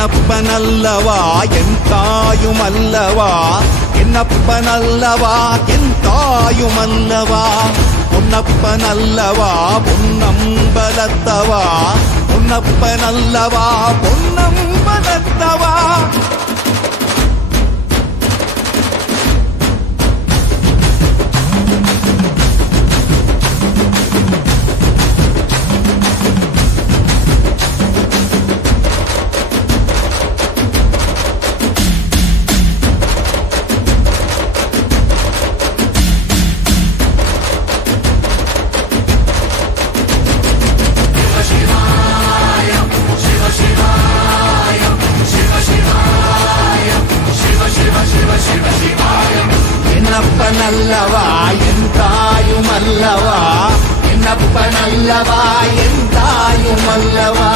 என்னப்பனல்லவா என் தாயுமல்லவா, என்னப்பனல்லவா என் தாயுமல்லவா, பொன்னப்பனல்லவா பொன்னம்பலத்தவா, பொன்னப்பனல்லவா பொன்னம்பலத்தவா. என்னப்பனல்லவா என் தாயுமல்லவா, என்னப்பனல்லவா என் தாயுமல்லவா.